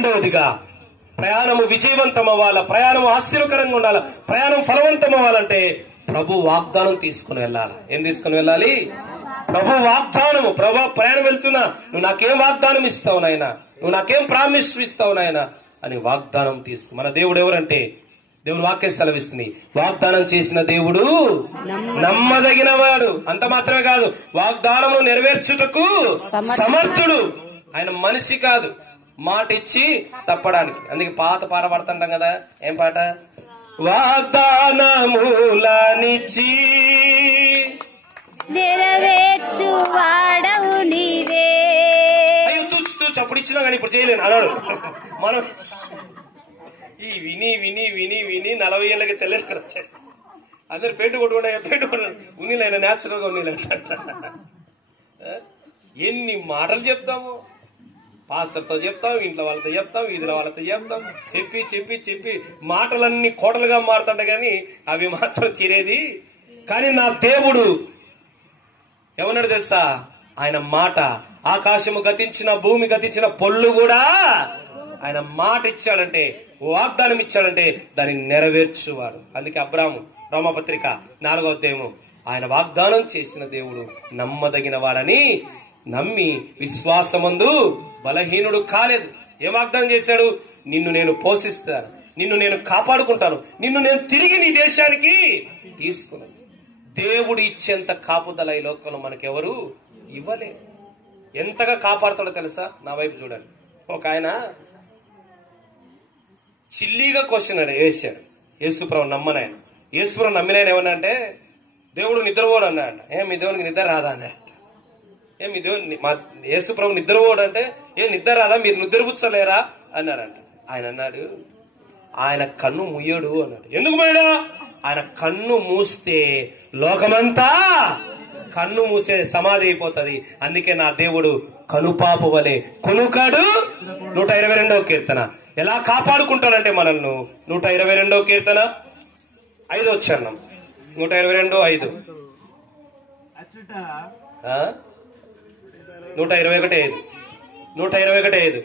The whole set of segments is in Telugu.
రెండవదిగా ప్రయాణము విజయవంతం అవ్వాలా, ప్రయాణం ఆశ్చర్యకరంగా ఉండాలా, ప్రయాణం ఫలవంతం అవ్వాలంటే ప్రభు వాగ్దానం తీసుకుని వెళ్ళాలి. ఏం తీసుకుని వెళ్ళాలి? ప్రభు వాగ్దానము. ప్రభు ప్రయాణం వెళ్తున్నా, నువ్వు నాకేం వాగ్దానం ఇస్తావు నాయనా, నువ్వు నాకేం ప్రామిస్ ఇస్తావు నాయనా అని వాగ్దానం తీసుకు. మన దేవుడు ఎవరంటే దేవుని వాక్యం సెలవిస్తుంది, వాగ్దానం చేసిన దేవుడు నమ్మదగిన వాడు. అంత మాత్రమే కాదు, వాగ్దానము నెరవేర్చుటకు సమర్థుడు. ఆయన మనిషి కాదు, మాట ఇచ్చి తప్పడానికి. అందుకే పాత పాట పాడుతుంటాం కదా, ఏం పాట? వాగ్దానములనిచ్చి నెరవేర్చు వాడవు నీవే. అయ్యో తూచు తూచు అప్పుడు ఇచ్చినా కానీ ఇప్పుడు చేయలేను అన్నాడు. మనం ఈ విని విని విని విని 40 ఏళ్ళకి తెల్లని కదా అందరు పెయింట్ కొట్టుకుంటా ఉన్నీలైనా న్యాచురల్ గా ఉన్నీలంట. ఎన్ని మాటలు చెప్తాము, పాస్టర్తో చెప్తాం, ఇంట్లో వాళ్ళతో చెప్తాం, వీధిలో వాళ్ళతో చెప్తాం, చెప్పి చెప్పి చెప్పి మాటలన్నీ కోటలుగా మారుతుంట కానీ అవి మాత్రం చిరేది. కానీ నా దేవుడు ఏమన్నాడు తెలుసా? ఆయన మాట ఆకాశము గతించిన, భూమి గతించిన, పొల్లు కూడా ఆయన మాట ఇచ్చాడంటే, వాగ్దానం ఇచ్చాడంటే దాన్ని నెరవేర్చువాడు. అందుకే అబ్రాము రోమపత్రిక 4వ అధ్యాయము, ఆయన వాగ్దానం చేసిన దేవుడు నమ్మదగిన వాడని నమ్మి విశ్వాసమందు బలహీనుడు కాలేదు. ఏం వాగ్దానం చేశాడు? నిన్ను నేను పోషిస్తాను, నిన్ను నేను కాపాడుకుంటాను, నిన్ను నేను తిరిగి నీ దేశానికి తీసుకున్నాను. దేవుడు ఇచ్చేంత కాపుదల ఈ లోకంలో మనకెవరు ఇవ్వలేదు. ఎంతగా కాపాడుతాడో తెలుసా? నా వైపు చూడండి. ఒక ఆయన చిల్లీగా క్వశ్చన్ వేశాడు యేసుప్రభు నమ్మనాయన. యేసుప్రభు నమ్మినాయన ఏమన్నా అంటే, దేవుడు నిద్రపోడు అన్నాడు. మీ దేవునికి నిద్ర రాదా అన్నాడు. మీ దేవుని మా యేసుప్రభు నిద్రపోడు అంటే, నిద్ర రాదా, మీరు నిద్రపుచ్చలేరా అన్నాడంట. ఆయన అన్నాడు, ఆయన కన్ను ముయ్యడు అన్నాడు. ఎందుకు ముయ్యడు? ఆయన కన్ను మూస్తే లోకమంతా కన్ను మూసే సమాధి అయిపోతుంది. అందుకే నా దేవుడు కనుపాప వలె కొనుకాడు. 122వ కీర్తన. ఎలా కాపాడుకుంటాడంటే మనల్ని, 122వ కీర్తన 5వ చరణం, 122:5, 121:5, 121:5.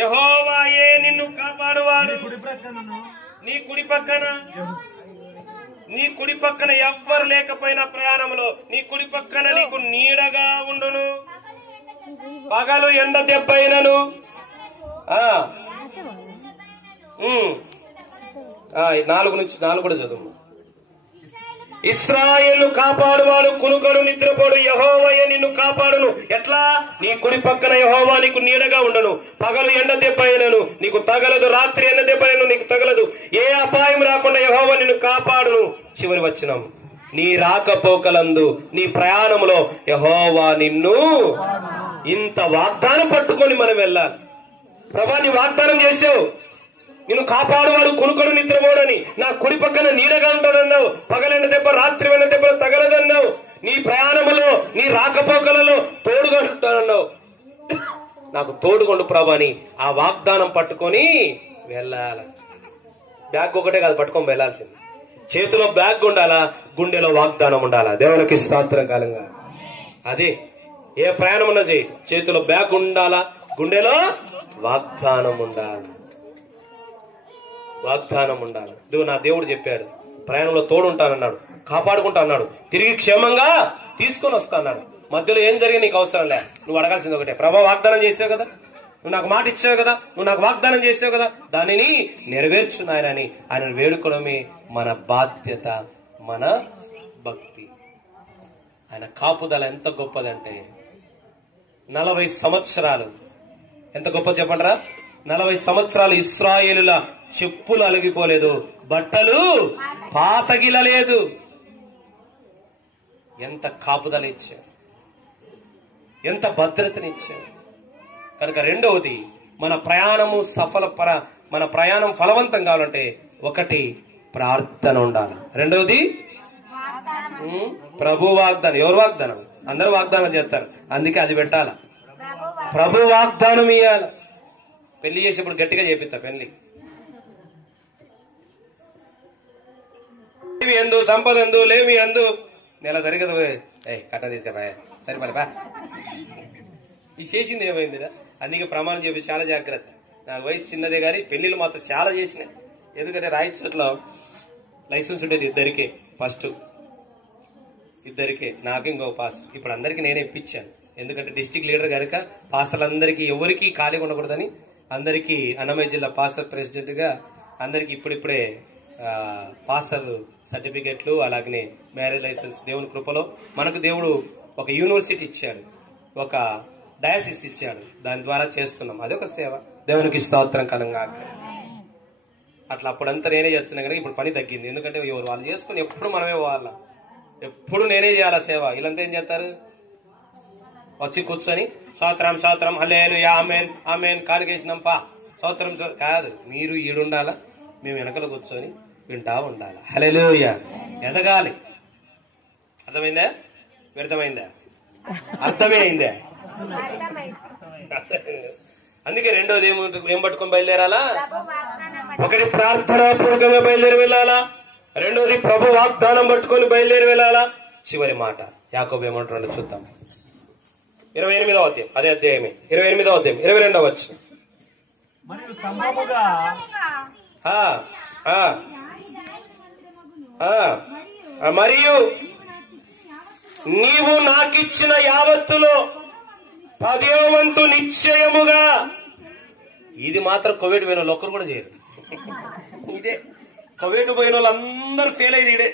యెహోవాయే నిన్ను కాపాడువాడు, నీ కుడి పక్కన ఎవ్వరు లేకపోయినా ప్రయాణంలో నీ కుడి పక్కన నీకు నీడగా ఉండును. పగలు ఎండ దెబ్బైనను 4 కూడా చదువు. ఇశ్రాయేలు కాపాడువాడు కునుకడు నిద్రపోడు, యెహోవాయే నిన్ను కాపాడును. ఎట్లా? నీ కుడి పక్కన యెహోవా నీకు నీడగా ఉండను. పగలు ఎండ దెబ్బైనను నీకు తగలదు, రాత్రి ఎండ దెబ్బైనను నీకు తగలదు. ఏ అపాయం రాకుండా యెహోవా నిన్ను కాపాడును. చివరి వచనం, నీ రాకపోకలందు నీ ప్రయాణములో యెహోవా నిన్ను. ఇంత వాగ్దానం పట్టుకొని మనం వెళ్ళాలి. ప్రభా నీ వాగ్దానం చేసావు, నిన్ను కాపాడువాడు కునుకడు నిద్రపోడని, నా కుడి పక్కన నీడగా ఉంటాడన్నావు, పగలెండ దెబ్బ రాత్రి వెండ దెబ్బ తగలదన్నావు, నీ ప్రయాణములో నీ రాకపోకలలో తోడుగా ఉంటానన్నావు, నాకు తోడుగొండు ప్రభా అని ఆ వాగ్దానం పట్టుకొని వెళ్ళాలి. బ్యాగ్ ఒకటే కాదు పట్టుకొని వెళ్ళాల్సింది. చేతిలో బ్యాగ్ ఉండాలా, గుండెలో వాగ్దానం ఉండాలా. దేవునికి స్తోత్రం కాలంగా. అదే ఏ ప్రయాణం ఉన్నా చేయి, చేతిలో బ్యాగ్ ఉండాలా, గుండెలో వాగ్దానం ఉండాలి. వాగ్దానం ఉండాలి. నా దేవుడు చెప్పాడు, ప్రయాణంలో తోడుంటానన్నాడు, కాపాడుకుంటా అన్నాడు, తిరిగి క్షేమంగా తీసుకొని వస్తా అన్నాడు. మధ్యలో ఏం జరిగింది నీకు అవసరం లే. నువ్వు అడగాల్సింది ఒకటే, ప్రభా వాగ్దానం చేసావు కదా, నువ్వు నాకు మాట ఇచ్చావు కదా, నువ్వు నాకు వాగ్దానం చేసావు కదా, దానిని నెరవేర్చు నాయనని ఆయన వేడుకోవడమే మన బాధ్యత, మన భక్తి. ఆయన కాపుదల ఎంత గొప్పదంటే 40 సంవత్సరాలు. ఎంత గొప్ప చెప్పండిరా. 40 సంవత్సరాలు ఇశ్రాయేలుల చెప్పులు అలిగిపోలేదు, బట్టలు పాతగిలలేదు. ఎంత కాపుదల ఇచ్చాడు, ఎంత భద్రతనిచ్చాడు. కనుక రెండవది, మన ప్రయాణము మన ప్రయాణం ఫలవంతం కావాలంటే ఒకటి ప్రార్థన ఉండాలి, రెండవది ప్రభు వాగ్దానం. ఎవరు వాగ్దానం? అందరూ వాగ్దానం చేస్తారు, అందుకే అది పెట్టాల. ప్రభు వాగ్దానం ఇయ్యాల. పెళ్లి చేసేప్పుడు గట్టిగా చేపిస్తా, పెళ్లి ఎందు సంపద ఎందు లేమి ఎందు నెల జరిగదు, కట్ట తీసుకురా సరిపడపా ఈ చేసింది ఏమైందిరా? అందుకే ప్రమాణం చెప్పి చాలా జాగ్రత్త. నాకు వయసు చిన్నదే కానీ పెళ్లిళ్ళు మాత్రం చాలా చేసిన. ఎందుకంటే రాయచోట్ల లైసెన్స్ ఉండేది ఇద్దరికే, ఫస్ట్ ఇద్దరికే, నాకు ఇంకో పాస్. ఇప్పుడు అందరికీ నేనే ఇప్పించాను. ఎందుకంటే డిస్టిక్ లీడర్ కనుక పాస్టర్లందరికీ ఎవరికి ఖాళీగా ఉండకూడదని అందరికీ అన్నమయ్య జిల్లా పాస్టర్ ప్రెసిడెంట్ గా అందరికి ఇప్పుడిప్పుడే పాస్టర్ సర్టిఫికెట్లు అలాగనే మ్యారేజ్ లైసెన్స్ దేవుని కృపలో మనకు దేవుడు ఒక యూనివర్సిటీ ఇచ్చాడు, ఒక డయాసిస్ ఇచ్చాడు. దాని ద్వారా చేస్తున్నాం. అదొక సేవ. దేవునికి స్తోత్రం కలంగా. అట్లా అప్పుడంతా నేనే చేస్తున్నా కనుక ఇప్పుడు పని తగ్గింది. ఎందుకంటే ఎవరు వాళ్ళు చేసుకుని ఎప్పుడు మనమే వాళ్ళ ఎప్పుడు నేనే చేయాలా సేవ. వీళ్ళంతా ఏం చేస్తారు? వచ్చి కూర్చొని స్తోత్రం స్తోత్రం హల్లెలూయా ఆమేన్ ఆమేన్ కాలుగేసినాంపా స్తోత్రం కాదు. మీరు ఈడుండాలా, మేము వెనకలు కూర్చొని వింటా ఉండాలా. హల్లెలూయా. ఎదగాలి. అర్థమైందా? వ్యర్థమైందా? అర్థమే అయిందా? అందుకే రెండోది ఏం పట్టుకొని బయలుదేరాలా? ఒకటి ప్రార్థనాపూర్వకంగా బయలుదేరి వెళ్ళాలా, రెండోది ప్రభు వాగ్దానం పట్టుకొని బయలుదేరి వెళ్ళాలా. చివరి మాట యాకోబు ఏమంటున్నాడో చూద్దాం. 28వ అధ్యాయం, అదే అధ్యాయమే 28వ అధ్యాయం 22వ వచనం. మరియు నీవు నాకిచ్చిన యావత్తులో 10వ వంతు నిశ్చయముగా. ఇది మాత్రం కోవిడ్ పోయిన వాళ్ళు ఒక్కరు కూడా చేయరు. ఇదే కోవిడ్ పోయిన వాళ్ళు అందరూ ఫెయిల్ అయ్యేది ఇదే.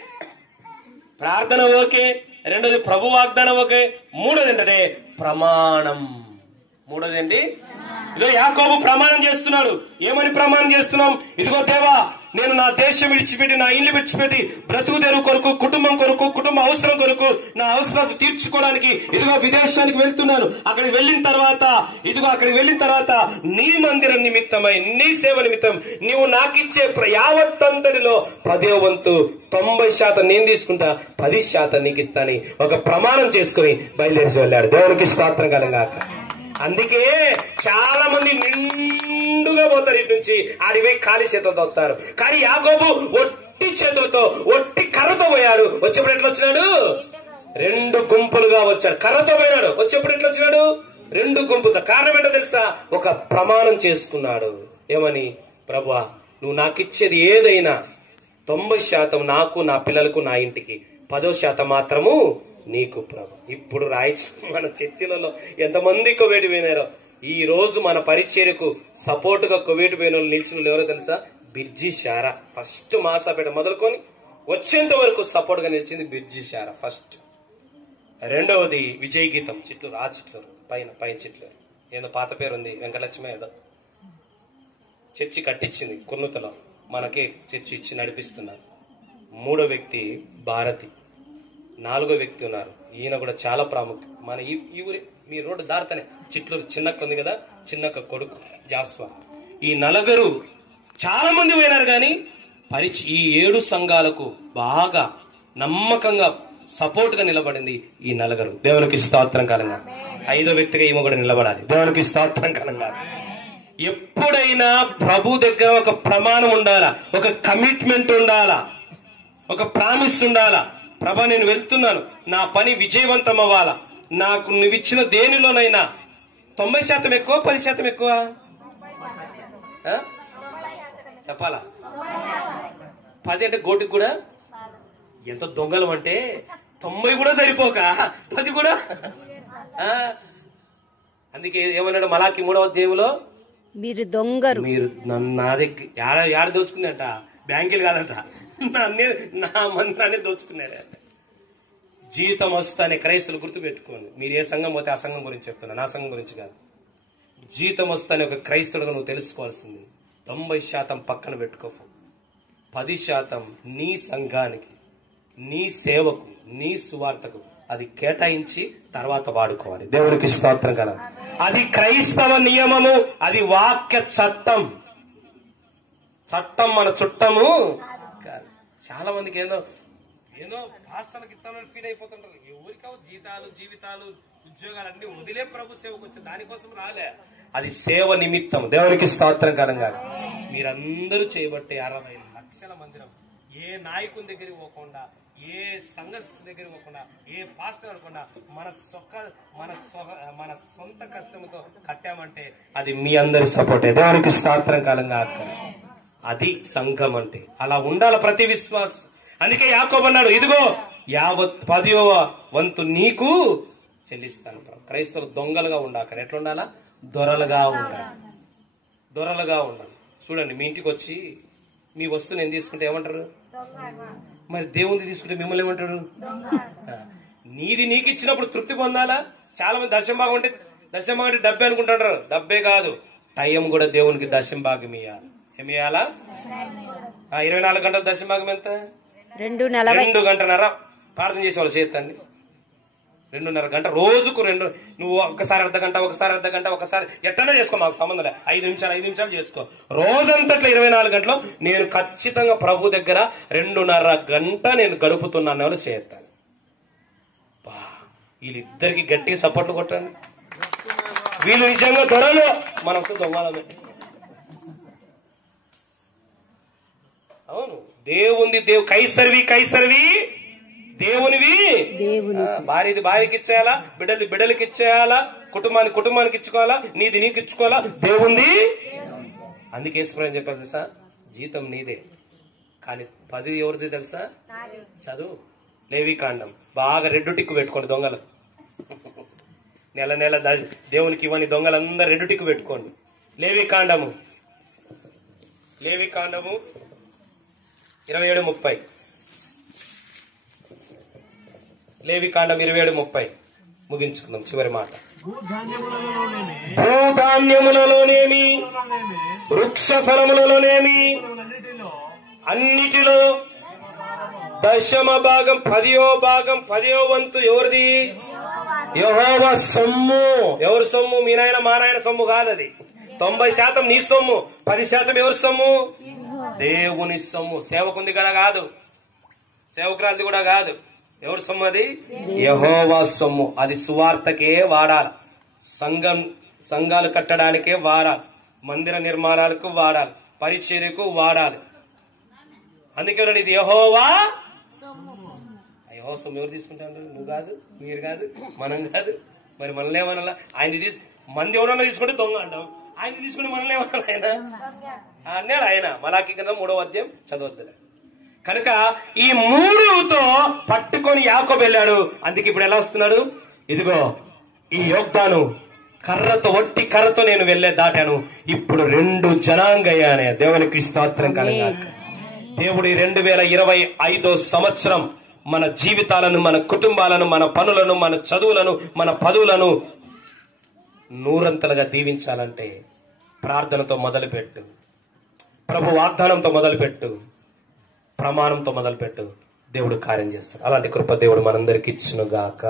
ప్రార్థన ఓకే, రెండోది ప్రభు వాగ్దానం ఓకే, మూడోది ఏంటంటే ప్రమాణం. మూడోది ఏంటి? ఇదో యాకోబు ప్రమాణం చేస్తున్నాడు. ఏమని ప్రమాణం చేస్తున్నాం? ఇదిగో దేవా, నేను నా దేశం విడిచిపెట్టి, నా ఇల్లు విడిచిపెట్టి, బ్రతుకు తెరువు కొరకు, కుటుంబం కొరకు, కుటుంబ అవసరం కొరకు, నా అవసరాలు తీర్చుకోవడానికి ఇదిగో విదేశానికి వెళ్తున్నాను. అక్కడికి వెళ్ళిన తర్వాత నీ మందిరం నిమిత్తమై, నీ సేవ నిమిత్తం నీవు నాకిచ్చే యావత్తంతటిలో 10వ వంతు 90% నేను తీసుకుంటా, 10% నీకు ఇస్తాని ఒక ప్రమాణం చేసుకుని బయలుదేరి వెళ్ళాడు. దేవునికి స్తోత్రం కలగాక. అందుకే చాలా మంది నిండుగా పోతారు ఇటు నుంచి, ఆడిపోయి ఖాళీ చేతులతో వస్తారు. కానీ యాకోబు ఒట్టి చేతులతో, ఒట్టి కర్రతో పోయాడు. వచ్చేప్పుడు ఎట్లా వచ్చినాడు? 2 గుంపులుగా వచ్చాడు. కర్రతో పోయినాడు. వచ్చేప్పుడు ఎట్లా వచ్చినాడు? 2 గుంపులుగా. కారణం ఏంటో తెలుసా? ఒక ప్రమాణం చేసుకున్నాడు. ఏమని? ప్రభువా, నువ్వు నాకిచ్చేది ఏదైనా 90% నాకు, నా పిల్లలకు, నా ఇంటికి, 10% మాత్రము నీకు ప్రభు. ఇప్పుడు రాయచ్చు మన చర్చిలలో ఎంతమంది కోవిడ్ పోయినారో. ఈ రోజు మన పరిచర్యకు సపోర్ట్ గా కోవిడ్ పోయిన వాళ్ళు నిలిచిన ఎవరో తెలుసా? బిర్జీ షారా. ఫస్ట్ మాసాపేట మొదలుకొని వచ్చేంత వరకు సపోర్ట్ గా నిలిచింది బిర్జీ షారా ఫస్ట్. రెండవది విజయ్ గీతం చిట్లూరు, ఆ చిట్లూరు పైన చిట్లూరు, ఏదో పాత పేరు ఉంది, వెంకటలక్ష్మి ఏదో చర్చి కట్టించింది కుర్నూతలో. మనకే చర్చి ఇచ్చి నడిపిస్తున్నారు. మూడో వ్యక్తి భారతి. 4వ వ్యక్తి ఉన్నారు. ఈయన కూడా చాలా ప్రాముఖ్యం. మన ఈ ఊరి మీ రోడ్డు దారితేనే చిట్లూరు చిన్నక్క ఉంది కదా, చిన్నక్క కొడుకు జాస్వా. ఈ 4 చాలా మంది పోయినారు. కానీ ఈ 7 సంఘాలకు బాగా నమ్మకంగా సపోర్ట్ గా నిలబడింది ఈ 4. దేవునికి స్తోత్రం కలంగా. 5వ వ్యక్తిగా ఈమె కూడా నిలబడాలి. దేవునికి స్తోత్రం కలంగా. ఎప్పుడైనా ప్రభు దగ్గర ఒక ప్రమాణం ఉండాలా, ఒక కమిట్మెంట్ ఉండాలా, ఒక ప్రామిస్ ఉండాలా. ప్రభా, నేను వెళ్తున్నాను, నా పని విజయవంతం అవ్వాలా, నాకు నువ్విచ్చిన దేనిలోనైనా 90% ఎక్కువ, 10% ఎక్కువ చెప్పాలా? 10 అంటే గోటికి కూడా ఎంత దొంగలం అంటే 90 కూడా సరిపోక 10 కూడా. అందుకే ఏమన్నాడు మలాకి 3వ అధ్యాయంలో? మీరు దొంగరు, మీరు నా దగ్గర యాడ దోచుకుందంట, బ్యాంకులు కాదంట, నా మందిరాన్ని దోచుకున్నాడు. జీవితం వస్తానే క్రైస్తవులు గుర్తు పెట్టుకోండి. మీరు ఏ సంఘం పోతే ఆ సంఘం గురించి చెప్తున్నా, నా సంఘం గురించి కాదు. జీవితం వస్తానే ఒక క్రైస్తవుడుగా నువ్వు తెలుసుకోవాల్సింది 90% పక్కన పెట్టుకో, 10% నీ సంఘానికి, నీ సేవకు, నీ సువార్తకు అది కేటాయించి తర్వాత వాడుకోవాలి. దేవునికి స్తోత్రం కల. అది క్రైస్తవ నియమము, అది వాక్య చట్టం. చట్టం మన చుట్టము కాదు. చాలా మందికి ఏదో పాస్టర్లకు ఇస్తామని ఫీల్ అయిపోతుంటారు. ఎవరికావు జీవితాలు ఉద్యోగాలు అన్ని వదిలే ప్రభు సేవకు వచ్చి దానికోసం రాలే. అది సేవ నిమిత్తం. దేవునికి స్తోత్రం కలంగా. మీరందరూ చేయబట్టే 60 లక్షల మందిరం ఏ నాయకుని దగ్గరికి పోకుండా ఏ సంఘస్థ దగ్గర పోకుండా, ఏ పాస్టర్ అనుకున్నా మన సొంత కష్టంతో కట్టామంటే అది మీ అందరి సపోర్ట్. దేవునికి స్తోత్రం కాలంగా అది సంఘం అంటే. అలా ఉండాలి ప్రతి విశ్వాసం. అందుకే యాకోబు అన్నాడు, ఇదిగో 10వ వంతు నీకు చెల్లిస్తాను. క్రైస్తవులు దొంగలుగా ఉండాలి. ఎట్లా ఉండాలా? దొరలుగా ఉండాలి. దొరలుగా ఉండాలి. చూడండి, మీ ఇంటికి వచ్చి మీ వస్తువుని ఏం తీసుకుంటే ఏమంటారు? మరి దేవుని తీసుకుంటే మిమ్మల్ని ఏమంటారు? నీది నీకు ఇచ్చినప్పుడు తృప్తి పొందాలా? చాలా మంది దశంభాగం అంటే డబ్బే అనుకుంటారు. డబ్బే కాదు, టైం కూడా దేవునికి దశంభాగం ఇవ్వాలి. ఏమి ఇవ్వాలా? 24 గంటల దశంభాగం ఎంత? 2 గంటన్నర ప్రార్థన చేసేవాళ్ళు చేస్తాన్ని. 2.5 గంట రోజుకు. నువ్వు ఒకసారి అర్ధగంట, ఒకసారి ఎట్టనే చేసుకో, మాకు సంబంధం లేదు. 5 నిమిషాలు చేసుకో. రోజంతట్లో 24 గంటలు నేను ఖచ్చితంగా ప్రభు దగ్గర 2.5 గంట నేను గడుపుతున్నాను వాళ్ళు చేస్తాను. వీళ్ళిద్దరికి గట్టిగా సపోర్ట్లు కొట్టండి. వీళ్ళు నిజంగా దొరలు, మనం దొంగలమే. అవును, దేవుంది కైసరివి దేవునివి. భార్యది భార్యకి ఇచ్చేయాలా, బిడ్డలకి ఇచ్చేయాలా, కుటుంబానికి ఇచ్చుకోవాలా, నీది నీకు ఇచ్చుకోవాలా, దేవుంది. అందుకే యేసుప్రభు చెప్పారు తెలుసా, జీతం నీదే కానీ 10 ఎవరిది తెలుసా? చదువు. లేవికాండం బాగా రెడ్డు టిక్కు పెట్టుకోండి దొంగలు. నెల దేవునికి ఇవ్వని దొంగలందరూ రెడ్డు టిక్కు పెట్టుకోండి. లేవికాండము 27:30. లేవికాండం 27:30 ముగించుకుందాం. చివరి మాట. భూధాన్యములలోనేమి వృక్ష ఫలములలోనేమి అన్నిటిలో 10వ భాగం 10వ వంతు ఎవరిది? యెహోవా సొమ్ము. ఎవరి సొమ్ము? మీ నాయన మా నాయన సొమ్ము కాదు. అది 90% నీ సొమ్ము, 10% ఎవరి సొమ్ము? దేవుని సొమ్ము. సేవకుంది కూడా కాదు, సేవకురాలది కూడా కాదు. ఎవరి సొమ్ము అది? యెహోవా సొమ్ము. అది సువార్తకే వాడాలి, సంఘాలు కట్టడానికే వాడాలి, మందిర నిర్మాణాలకు వాడాలి, పరిచర్యకు వాడాలి. అందుకే ఇది యెహోవా సొమ్ము. ఎవరు తీసుకుంటారు? నువ్వు కాదు, మీరు కాదు, మనం కాదు. మరి మనల్ని ఏమనాలా? ఆయన మంది ఎవరన్నా తీసుకుంటే దొంగ అంటాం, ఆయన తీసుకుంటే మనల్ని ఏమనాలి? ఆయన అన్నాడు. ఆయన మలాకి కింద 3వ అధ్యాయం చదవద్దు. కనుక ఈ 3తో పట్టుకొని యాకోబు వెళ్ళాడు. అందుకే ఇప్పుడు ఎలా వస్తున్నాడు? ఇదిగో ఈ యోగ్దాను ఒట్టి కర్రతో నేను దాటాను, ఇప్పుడు 2 జనాంగయ్యానే. దేవునికి స్తోత్రం కలగాక. దేవుడు 2025 సంవత్సరం మన జీవితాలను, మన కుటుంబాలను, మన పనులను, మన చదువులను, మన పదవులను నూరంతలుగా దీవించాలంటే ప్రార్థనతో మొదలుపెట్టు, ప్రభు వాగ్దానంతో మొదలుపెట్టు, ప్రమాణంతో మొదలుపెట్టు. దేవుడు కార్యం చేస్తాడు. అలాంటి కృప దేవుడు మనందరికి ఇచ్చును గాక.